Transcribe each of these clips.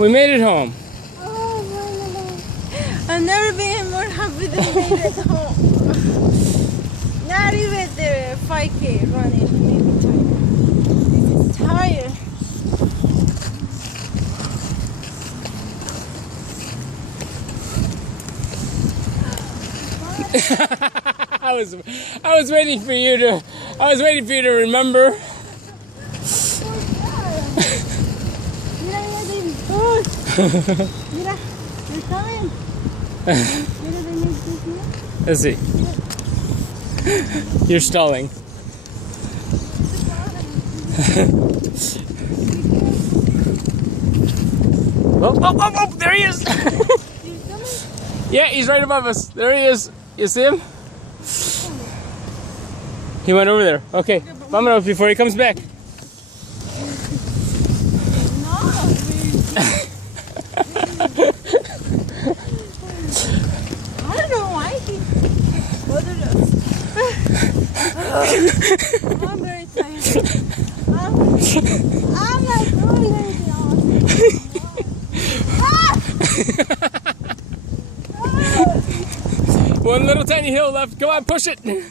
We made it home. Oh, finally. I've never been more happy than made it home. Not even the 5K running made me tired. This is tired. I was waiting for you to remember. Mira, mira, they're coming. Mira, they make this noise. Let's see. You're stalling. Oh, there he is. Yeah, he's right above us. There he is. You see him? He went over there. Okay, vámonos before he comes back. I don't know why he bothered us. I'm very tired. I'm like going crazy. One little tiny hill left. Go on, push it. Wait.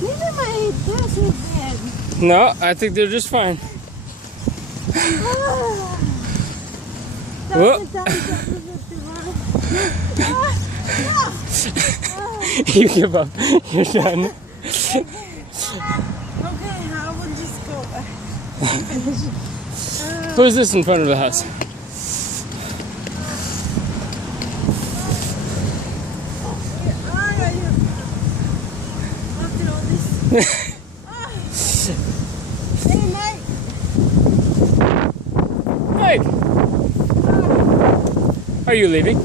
Maybe my dress is bad. No, I think they're just fine. Whoa. You give up. You're done. Okay, I will just go back. Who's this in front of the house? After all this. Hey, Mike. Mike, are you leaving?